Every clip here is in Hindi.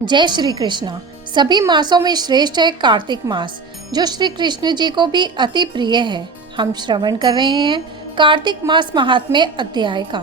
जय श्री कृष्णा। सभी मासों में श्रेष्ठ है कार्तिक मास, जो श्री कृष्ण जी को भी अति प्रिय है। हम श्रवण कर रहे हैं कार्तिक मास महात्म्य अध्याय का।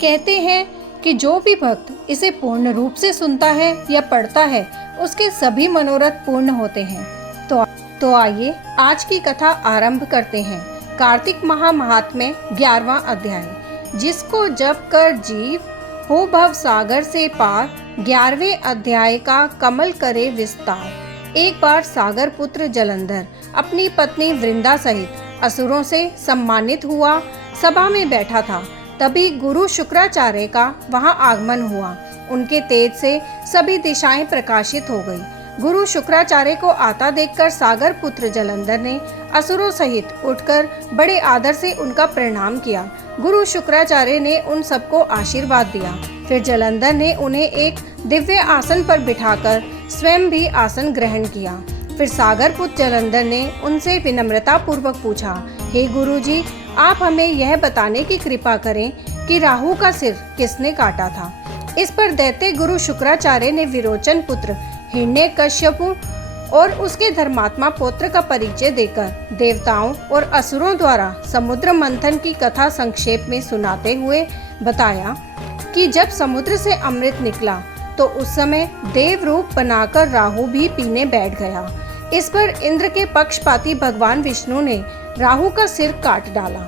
कहते हैं कि जो भी भक्त इसे पूर्ण रूप से सुनता है या पढ़ता है, उसके सभी मनोरथ पूर्ण होते हैं। तो आइए आज की कथा आरंभ करते हैं। कार्तिक महा महात्म्य 11वां अध्याय। जिसको जप कर जीव हो भव सागर से पार, 11वें अध्याय का कमल करे विस्तार। एक बार सागर पुत्र जलंधर अपनी पत्नी वृंदा सहित असुरों से सम्मानित हुआ सभा में बैठा था। तभी गुरु शुक्राचार्य का वहां आगमन हुआ। उनके तेज से सभी दिशाएं प्रकाशित हो गई। गुरु शुक्राचार्य को आता देखकर सागर पुत्र जलंधर ने असुरों सहित उठकर बड़े आदर से उनका प्रणाम किया। गुरु शुक्राचार्य ने उन सबको आशीर्वाद दिया। फिर जलंधर ने उन्हें एक दिव्य आसन पर बिठाकर स्वयं भी आसन ग्रहण किया। फिर सागर पुत्र जलंधर ने उनसे विनम्रता पूर्वक पूछा, हे गुरुजी, आप हमें यह बताने की कृपा करें कि राहु का सिर किसने काटा था। इस पर दैत्य गुरु शुक्राचार्य ने विरोचन पुत्र हिरण्यकश्यपु और उसके धर्मात्मा पुत्र का परिचय देकर देवताओं और असुरों द्वारा समुद्र मंथन की कथा संक्षेप में सुनाते हुए बताया कि जब समुद्र से अमृत निकला तो उस समय देव रूप बनाकर राहु भी पीने बैठ गया। इस पर इंद्र के पक्षपाती भगवान विष्णु ने राहु का सिर काट डाला।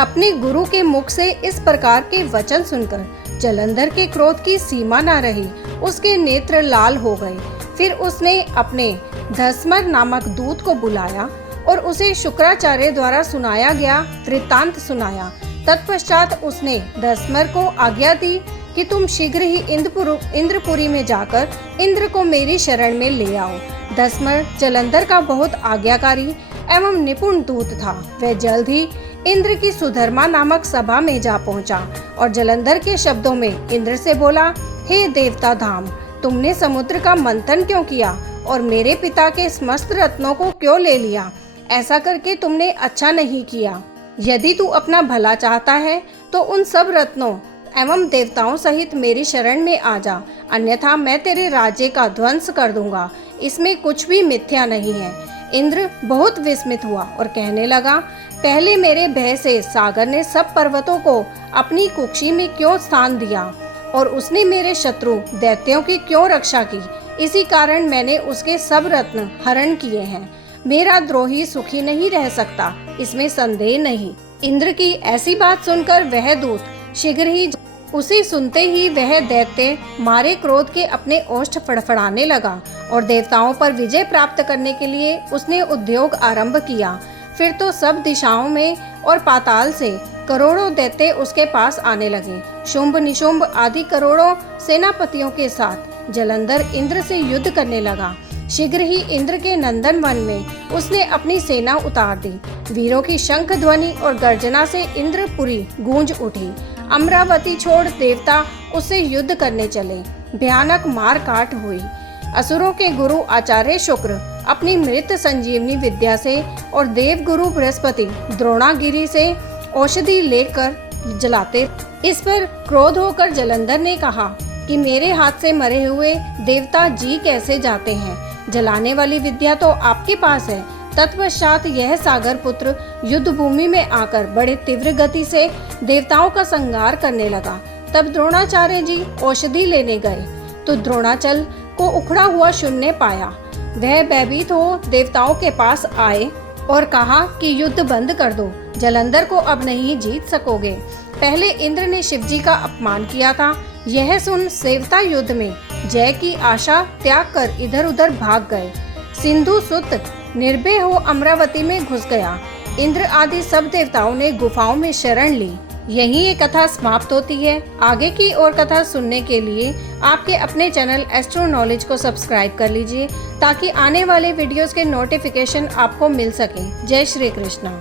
अपने गुरु के मुख से इस प्रकार के वचन सुनकर जलंधर के क्रोध की सीमा न रही। उसके नेत्र लाल हो गए। फिर उसने अपने धस्मर नामक दूत को बुलाया और उसे शुक्राचार्य द्वारा सुनाया गया वृत्तांत सुनाया। तत्पश्चात उसने धस्मर को आज्ञा दी कि तुम शीघ्र ही इंद्रपुरी में जाकर इंद्र को मेरी शरण में ले आओ। धस्मर जलंधर का बहुत आज्ञाकारी एवं निपुण दूत था। वह जल्द ही इंद्र की सुधर्मा नामक सभा में जा पहुंचा और जलंधर के शब्दों में इंद्र से बोला, हे देवता धाम, तुमने समुद्र का मंथन क्यों किया और मेरे पिता के समस्त रत्नों को क्यों ले लिया? ऐसा करके तुमने अच्छा नहीं किया। यदि तू अपना भला चाहता है तो उन सब रत्नों एवं देवताओं सहित मेरी शरण में आ जा, अन्यथा मैं तेरे राज्य का ध्वंस कर दूंगा। इसमें कुछ भी मिथ्या नहीं है। इंद्र बहुत विस्मित हुआ और कहने लगा, पहले मेरे भय से सागर ने सब पर्वतों को अपनी कुक्षी में क्यों स्थान दिया और उसने मेरे शत्रु दैत्यों की क्यों रक्षा की? इसी कारण मैंने उसके सब रत्न हरण किए हैं। मेरा द्रोही सुखी नहीं रह सकता, इसमें संदेह नहीं। इंद्र की ऐसी बात सुनकर वह दूत शीघ्र ही उसे सुनते ही वह दैत्य मारे क्रोध के अपने ओष्ठ फड़फड़ाने लगा और देवताओं पर विजय प्राप्त करने के लिए उसने उद्योग आरंभ किया। फिर तो सब दिशाओं में और पाताल से करोड़ों दैत्य उसके पास आने लगे। शुंभ निशुंभ आदि करोड़ों सेनापतियों के साथ जलंधर इंद्र से युद्ध करने लगा। शीघ्र ही इंद्र के नंदन वन में उसने अपनी सेना उतार दी। वीरों की शंख ध्वनि और गर्जना से इंद्रपुरी गूंज उठी। अमरावती छोड़ देवता उससे युद्ध करने चले। भयानक मार काट हुई। असुरों के गुरु आचार्य शुक्र अपनी मृत संजीवनी विद्या से और देव गुरु बृहस्पति द्रोणागिरी से औषधि लेकर जलाते। इस पर क्रोध होकर जलंधर ने कहा कि मेरे हाथ से मरे हुए देवता जी कैसे जाते हैं? जलाने वाली विद्या तो आपके पास है। तत्पश्चात यह सागर पुत्र युद्ध भूमि में आकर बड़े तीव्र गति से देवताओं का संहार करने लगा। तब द्रोणाचार्य जी औषधि लेने गए तो द्रोणाचल को उखड़ा हुआ शून्य पाया। वह भयभीत हो देवताओं के पास आए और कहा कि युद्ध बंद कर दो, जलंधर को अब नहीं जीत सकोगे। पहले इंद्र ने शिवजी का अपमान किया था। यह सुन सेवता युद्ध में जय की आशा त्याग कर इधर उधर भाग गए। सिंधु सुत निर्भय हो अमरावती में घुस गया। इंद्र आदि सब देवताओं ने गुफाओं में शरण ली। यहीं ये कथा समाप्त होती है। आगे की और कथा सुनने के लिए आपके अपने चैनल एस्ट्रो नॉलेज को सब्सक्राइब कर लीजिए, ताकि आने वाले वीडियोस के नोटिफिकेशन आपको मिल सके। जय श्री कृष्णा।